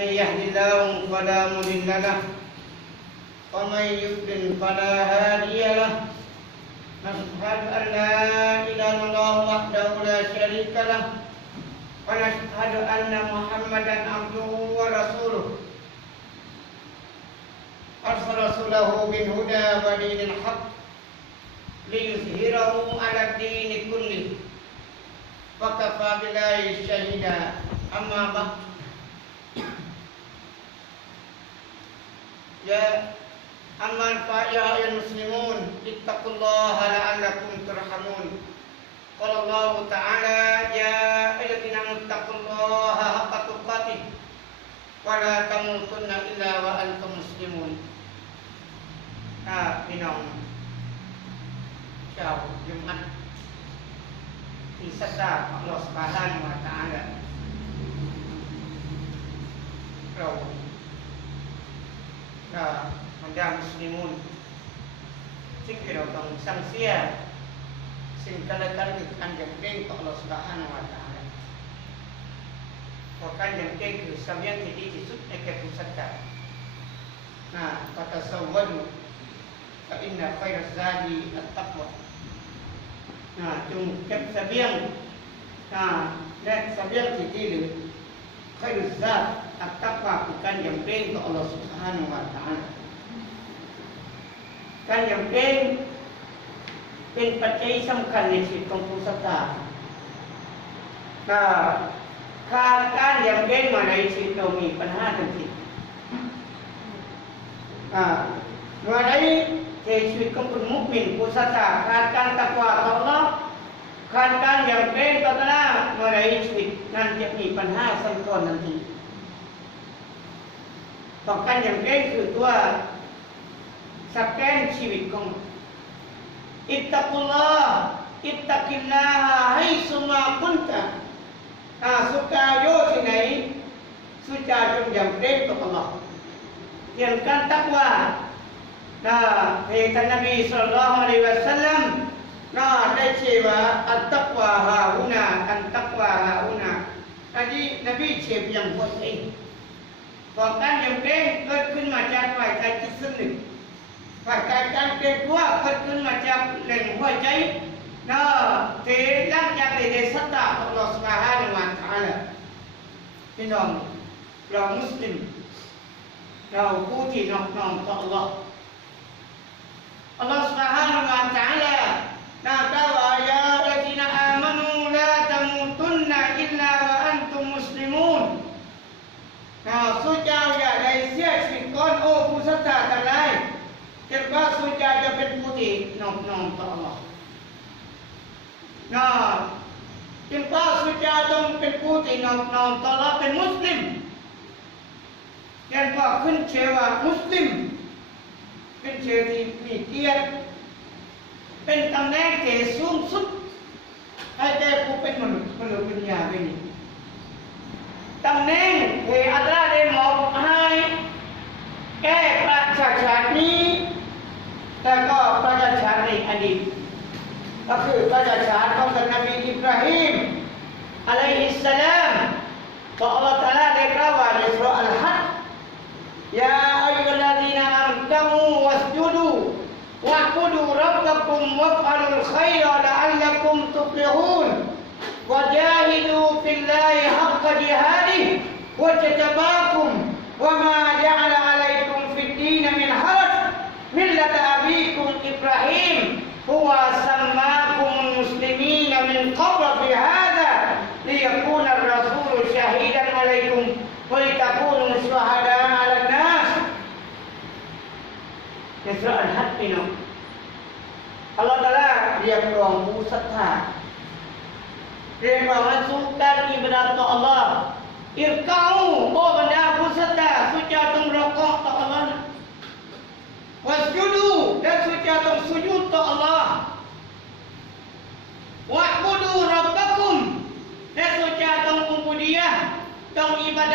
من يهد الله فلا مضل له ومن يضلل فلا هادي له نشهد أن لا إله إلا الله وحده لا شريك له ونشهد أن محمدا عبده ورسوله أرسل رسوله بالهدى ودين الحق ليظهره على الدين كله وكفى بالله شهيدا أما بعد Amman amal fa'ya ayat muslimun Ittaqullaha la'allakum turhamun. Qala Allah Ta'ala Ya ayatina muttaqullaha haqqa tuqatih Wa la tamutunna illa wa antum muslimun. Nah, พี่น้องชาวยุมัดที่ศรัทธาของเราสปาร์ตันมาตาเนี่ยเรา anda muslimun sing kira kang sangsia sing kala kala di kanjeng king ke Allah Subhanahu wa taala wa kanjeng king ke sampeyan jadi disut eke pusaka nah kata sawwan fa inna khairaz zadi at-taqwa nah jung kem sampeyan nah dan sampeyan jadi khairaz zadi กอัตตะวาคือการยำเกรงต่อ Allah Subhanahu wa Ta'ala การยำเกรงเป็นปัจจัยสำคัญในชีวิตของผู้ศรัทธาถ้าขาการยำเกรงมาในชีวิตเรามีปัญหาทันทีเมื่อใดที่ชีวิตของคนมุสลิมผู้ศรัทธาขาดการตักวาต่อ Allah ขาดการยำเกรงต่อ Allah เมื่อใดชีวิตนั้นจะมีปัญหาสังตอนทันที ป้องการอย่างเร่งคือตัวสแกนชีวิตของอิตตะกุลาอิตตะกินนาให้สุมาคุณตะอาสุกาโยที่ไหนสุจาจงอย่างเร่งต่ออัลลอฮ์อย่างการตักว่านะเพื่อนนบีสุลต่านอัลอฮ์สัลลัมนะได้เชื่อว่าอัตตะว่าหาอุนาอันตะว่าหาอุนาอันนี้นบีเชื่ออย่างคนเอง กการยำเกรงเกิดขึ้นมาจากฝ่ายใจจิตสนึกฝ่ายใจการเกรงกลัวเกิดขึ้นมาจากแหล่งหัวใจนะเทหลังจากได้ได้สัตตาของอัลลอฮฺ سبحانه และ تعالى พี่น้องเรามุสลิมเราผู้ที่นอบน้อมต่อ Allah Allah Subhanahu wa taala natawa ya allazina จนกว่าสุเจ้าจะเป็นผู้ที่นอบน้อมต่อ Allah นะจนกว่าสุเจ้าต้องเป็นผู้ที่นอบน้อมต่อ Allah เป็นมุสลิมจนกว่าขึ้นเชื่อว่ามุสลิมเป็นเชื่อที่มีเกียรติเป็นตำแหน่งที่สูงสุดให้แก่ผู้เป็นมนุษย์มนุษย์ปัญญาเป็นนี้ตำแหน่งที่อัลลอฮ์ได้มอบให้แก่ประชาชาตินี้ และก็ประชาชาติในอดีตก็คือประชาชาติของท่านนบีอิบราฮิมอะลัยฮิสสลามเพราะอัลลอฮ์ตะอาลาได้กล่าวว่าในสุราะห์อัลฮัจญ์ يا أيها الذين آمنوا واسجدوا واعبدوا ربكم وافعلوا الخير لعلكم تفلحون وجاهدوا في الله حق جهاده واجتباكم ศรัทธาเรียกร้องให้สู่การอิบาดะต่ออัลลอฮ์อิรกาอูโอ้บรรดาผู้ศรัทธาสุจาต้องรอกอต่ออัลลอฮ์วัสจุดูและสุจาต้องสุญูดต่ออัลลอฮ์วะบุดูรับบะกุมและสุจาต้องอุบุดียะห์ต้องอิบาด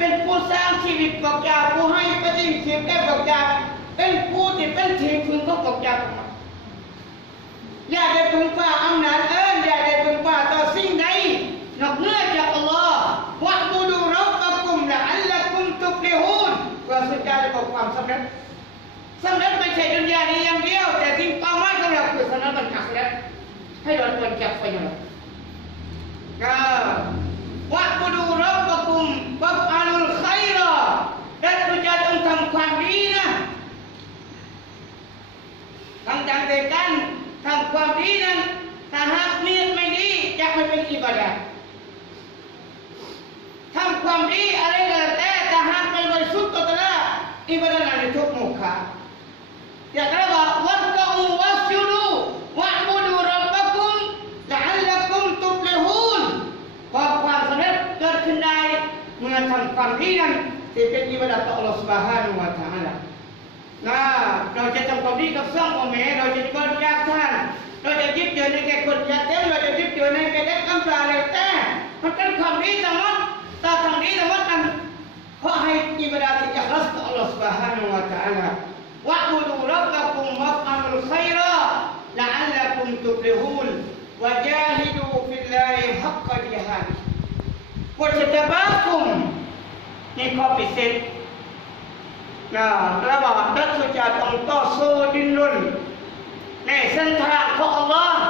ป็นผู้สร้างชีวิตบอกเจ้าผู้ให้ปฏิชีพแก่บอกเจ้าเป็นผู้ที่เป็นทีมพึงของบอกเจ้าอย่าได้พึงว่าอำนาจเอิ้นอย่าได้พึงว่าต่อสิ่งใดนอกเหนือจากอัลลอฮ์วะบูดูรับบะกุมละอัลละกุมตุฟลิฮูนว่าสุดยจะบอกความสำเร็จสำเร็จไม่ใช่ดุนยานี้อย่างเดียว แต่สิ่งเป้าหมายของเราคือสำเร็จบรรจักแล้วให้เราบรรจักไปอยู่แล้วก็วะบุดูรับบะกุมวัฟอาลุลไครอและคุณจะต้องทำความดีนะ ตั้งใจในการทำความดีนั้นถ้าหากเนียดไม่ดีจะไม่เป็นอิบาดะห์ทำความดีอะไรก็แล้วแต่ถ้าหากไม่บริสุทธิ์ต่อตะลาอิบาดะห์นั้นถูกโมฆะ Ya kenapa? Warka'u wasjudu wa'budu rabbakum la'allakum tuflihun ความความสำเร็จเกิดขึ้นได้เมื่อทำความดีนั้นที่เป็นอิบาดะห์ต่อ Allah Subhanahu wa Ta'ala นะเราจะทำความดีกับสองพ่อแม่เราจะบริจาคทานเราจะยิบเยือนในแก่คนยากจนเราจะยิบเยือนในแก่เด็กกำพร้าอะไรแต่มันเป็นความดีทั้งหมดแต่ทำดีทั้งหมดนั้นเพราะให้อิบาดะห์ที่อิคลาสต่อ Allah Subhanahu wa Ta'ala wa'budu rabbakum waf'alul khaira la'allakum tuflihun wajahidu fillahi haqqa jihad วะจะบาคุมนี่ข้อพิเศษ นะระบาดนักสุจาต้องต่อสู้ดิ้นรนในเส้นทางของอัลลอฮ์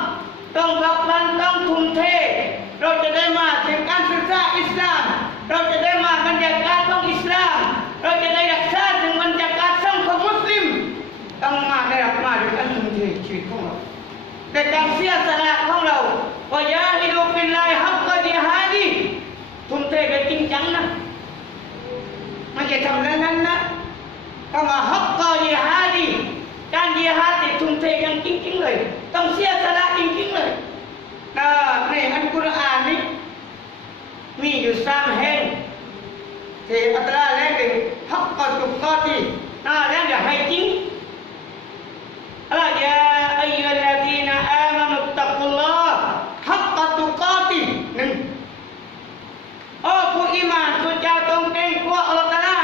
ต้องรับพันต้องทุ่มเท เราจะได้มาถึงการศึกษาอิสลาม เราจะได้มาบรรยากาศของอิสลาม เราจะได้รักษาถึงบรรยากาศสังคมมุสลิม ต้องมาได้รับมาด้วยการทุ่มเทชีวิตของเราแต่การเสียสละของเราว่ายาฮิดูฟิลไลฮักกะจิฮาดีทุ่มเทกันจริงจังนะไม่ใช่ทำนั้นนั้นนะ คำว่าฮักกะจิฮาดีการจิฮาดที่ทุ่มเทกันจริงๆเลย ต้องเสียสละจริงๆเลยนะในอัลกุรอานนี้มีอยู่สามแห่งที่อัตราแรกเลยฮักกะตุกกอตีนะแรกจะให้จริง Allah ya ayyuhalladzina amanu taqullaha haqqa tuqatih หนึ่งโอ้ผู้อิมานสุจาต้องเกรงกลัวอัลลอฮฺตะอาลา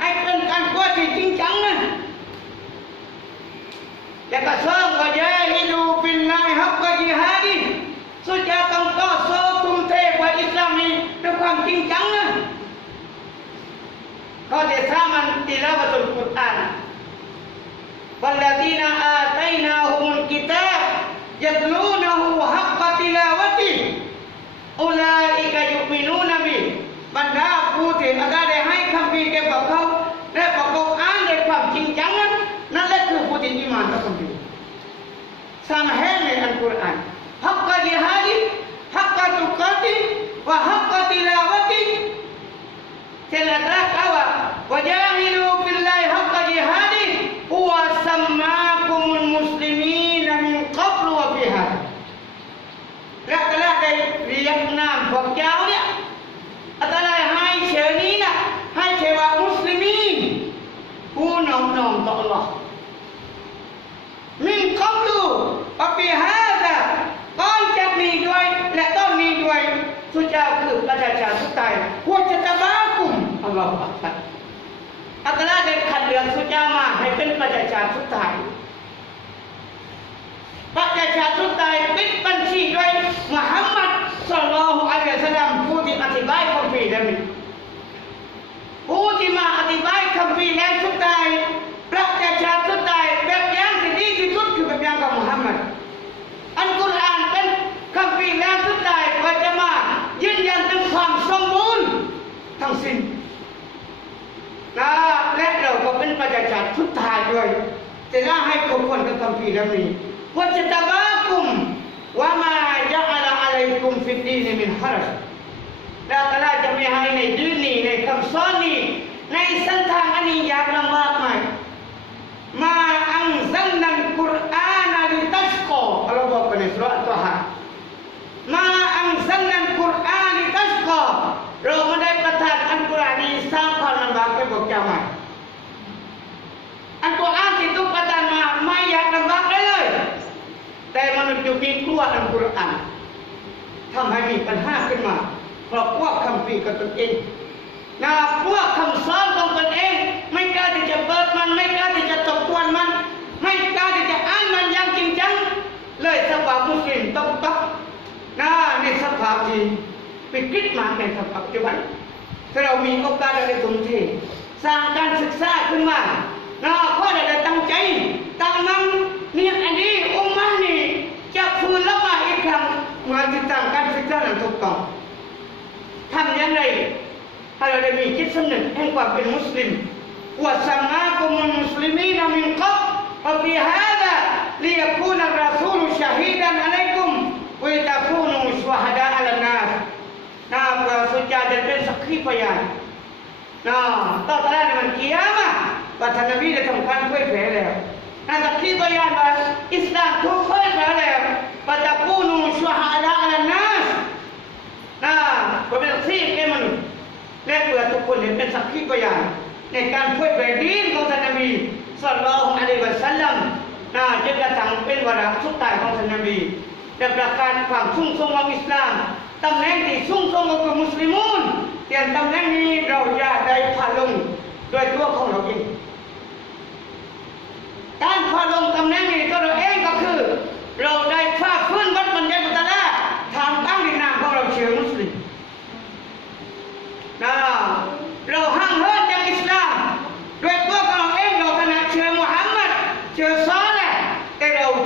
ให้เป็นการกลัวที่จริงจังนะ แล้วก็สองว่ายาฮิดูฟิลลาฮิฮักกะจิฮาดิสุจาต้องต่อสู้ทุ่มเทเพื่ออิสลามนี้ด้วยความจริงจังนะข้อที่สามมันติลาวะตุลกุรอาน والذين آتيناهم الكتاب يتلونه حق تلاوته أولئك يؤمنون به บรรดาผู้ที่อัลลอฮ์ ฮักกะติลาวะติ Selatan awak Wajahilu billahi haqqa jihadi Huwa sammakumul muslimin min qablu wa fi hada และก็ได้เรียกนามพวกเจ้าเนี่ยอัตลายให้เชื่อนี้นะให้เชื่อว่ามุสลิมีนผู้น้อมน้อมต่อ Allah มินกับลูปปีฮาดะก่อนจากนี้ด้วยและต้นนี้ด้วยสุเจ้าคือประชาชาสุดท้ายหัวจะตะบากุมอัลลอฮฺอักบัรอัตลาได้ขัด เจ้ามาให้เป็นประชาชนสุดท้ายประชาชาสุดท้ายปิดบัญชีด้วยมุฮัมมัดศ็อลลัลลอฮุอะลัยฮิวะซัลลัมผู้ที่อธิบายคัมภีร์นั้นผู้ที่มาอธิบายคัมภีร์แล้วสุดท้ายประชาชาสุดท้ายแบบอย่างที่ดีที่สุดคือแบบอย่างของมุฮัมมัด อันกุรอานเป็นคำพีร์แล้วสุดท้ายก็จะมายืนยันถึงความสมบูรณ์ทั้งสิ้นนะและเราก็เป็นประชาชาติสุ ดท้ายด้วย จะน่าให้ครบคนกับคำพีแล้วนี้ว่าจะตะบาคุมว่ามาจะอะไรอะไรกุมฟิดดีนมินฮารัชและตลาจะไม่ให้ในดื้อนี้ในคำสอนนี้ในเส้นทางอันนี้ยากลำบากไหม Ma anzalna al-Qur'ana litashqa Allah บอกในสุราตัวหา Ma anzalna al-Qur'ana litashqa เราไม่ได้ประทานอัลกุรอานนี้สร้างความลำบากให้พวกเจ้าใหม กลัวธร Al-Quran ทำให้มีปัญหาขึ้นมา เพราะกลัวคำพีกับตนเองนะพวคำสอนของตนเอง ไม่กล้าที่จะเปิดมัน ไม่กล้าที่จะตบตวนมัน ไม่กล้าที่จะอ่านมันอย่างจริงจัง เลยสภาพมุสลิมต้องตักนะในสภาพที่ป็นคิดมาในสภาพปัจจุบันถ้าเรามีโอกาสได้ทุ่มเทสร้างการศึกษาขึ้นมานะเพราะเราได้ตั้งใจตั้งมั่น ทำอย่างไรให้เราได้มีจิตสำนึกแห่งความเป็นมุสลิมว่าสมาคมมุสลิมีนมินกับวฟีฮาดะลียกูนรสูลชาฮิดันอะลัยกุมวิตาคูนูชวฮดะอัลนาสนะเราสุจาจะเป็นสักขีพยานนะต่อตลาดมันกิยามะว่าท่านนบีได้ทำการเผยแผ่แล้วนะสักขีพยานว่าอิสลามถูกเผยแผ่แล้วว่าตะคูนูชวฮดะ ก็เป็นสิ่งที่มันษย์และเพื่อทุกคนเห็นเป็นสักขีพยานในการเผยแผ่ดีนของท่านนบีศ็อลลัลลอฮุอะลัยฮิวะซัลลัมนะจนกระทั่งเป็นวาระสุดท้ายของท่านนบีและประการความสูงส่งของอิสลามตำแหน่งที่สูงส่งของมุสลิมูนเตียนตำแหน่งนี้เราอย่าได้พาลงโดยตัวของเราเองการพาลงตำแหน่งนี้ตัวเราเองก็คือ เราได้ฝ่าฟื้นวัดมันยันมุตะลาทางตั้งในนามของเราเชื้อมุสลิมนะเราห่างเหินจากอิสลามด้วยตัวของเราเองเราถนัดเชื้อมุฮัมมัดเชื้อซอลแหละ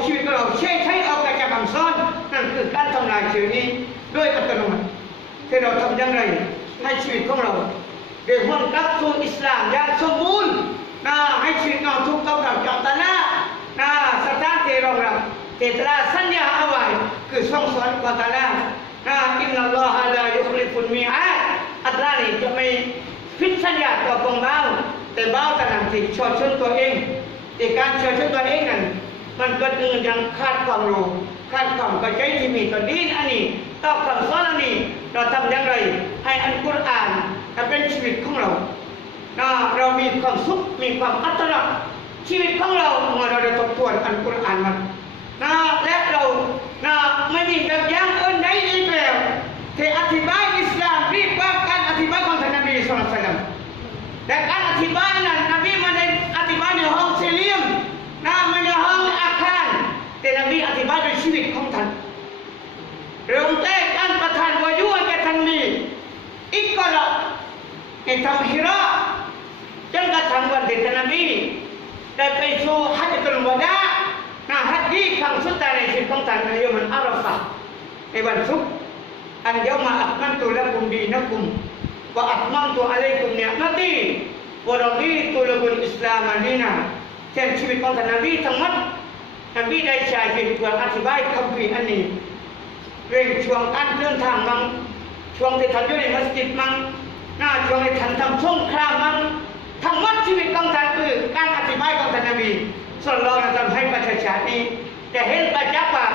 ชีวิตของเราใช้ใช้เออกจากคำสอนนั่นคือการทำลายเชื้อนี้ด้วยอัตโนมัติที่เราทำอย่างไรให้ชีวิตของเราได้หวนกลับสู่อิสลามอย่างสมบูรณ์นะให้ชีวิตเราถูกต้องกับจอมตานะนะสถานที่รองรับเจตนาสัญญาเอาไว้คือส่งสอนของตานะนะอินนัลลอฮะลายุคลิฟุลมีอาอัตรานี้จะไม่ผิดสัญญาต่อพวกเบาแต่เบาแต่นั้นที่ชดเชยตัวเองแต่การชดเชยตัวเองนั้น มันเกิดขึ้นอย่างขาดความรู้ขาดความเข้าใจที่มีต่อดีนอันนี้ต่อคำสอนอันนี้เราทำอย่างไร ให้อันกุรอานเป็นชีวิตของเรานะเรามีความสุขมีความอัตลักษณ์ชีวิตของเราเมื่อเราได้ทบทวนอันกุรอานมันนะและเรานะไม่มีแบบย่างอื่นใดอีกแล้วที่อธิบายอิสลามรีบว่าการอธิบายของท่านนบีสุลต่านแต่การอธิบายนั้นนบีไมันได้อธิบายในห้องสี่เหลี่ยม นะมันในห้องอาคารแต่นบีอธิบายด้วยชีวิตของท่านเริ่มแต่การประทานวายุให้แก่ท่านมีอิกระในทำฮิระจนกระทั่งวันที่ท่านนบีได้ไปสู่ฮัจญ์ตุลวะดานะ ฮังสุดท้าในชีวิตของท่านในวันอาราฟะห์ในวันศุกร์อันเดียวมาอัตมันตุละกุมดีนะกุมว่าอัตมันตุอะลัยกุมเนียมตีวะรดีตุละกุลอิสลามดีนะเช่นชีวิตของท่านนบีทั้งหมดนบีได้ใช้ชีวิตเพื่อธิบายคำพีอันนี้เรื่องช่วงการเดินทางมั้งช่วงที่ท่านอยู่ในมัสยิดมั้งหน้าช่วงที่ท่านทำสงครามมั้งทั้งหมดชีวิตของท่านคือการอธิบายของท่านนบีส่วนเราจะทำให้ประชาชาตินี้ จะเห็นประจักษ์ว่า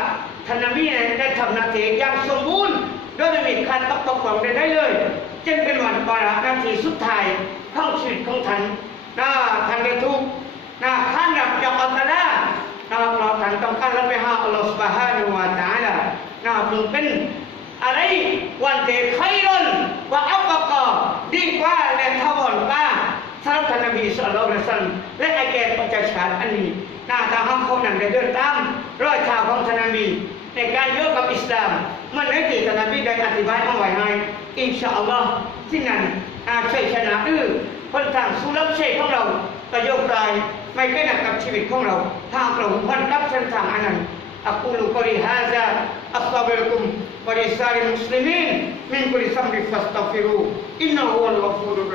ท่านนบีนได้ทำน้าทีอย่างสมบูรณ์โดยไม่มีการตกตกหล่นใดๆเลยจนเป็นวันปาระนาทีสุดท้ายของชีวิตของท่านนะท่านได้ทุก Nah, hadap yang Allah kalau Allah tantangkan lebih hak Allah Subhanahu wa taala. Nah, belum pen อะไรวันเดไครอนว่าอับกอดีกว่าและทวอนกว่าสำหรับท่านนบีสุลต่านสันและไอแก่ประชาชาติอันนี้น้าตาห้องเขานั้นได้เดินตาม รอยเท้าของท่านนบีในการโยกกับอิสลาม มันได้ที่ท่านนบีได้อธิบายเอาไว้ให้อินชาอัลลอฮ์ที่นั่นอาชัยชนะดื้อคนทางสุรับเชยของเราก็โยกกายไม่แค่หนักกับชีวิตของเราทางเราพันกับเส้นทางอันนั้น أقول قولي هذا أستغفر لكم ولسائر المسلمين من كل ذنب فاستغفروه إنه هو الغفور الرحيم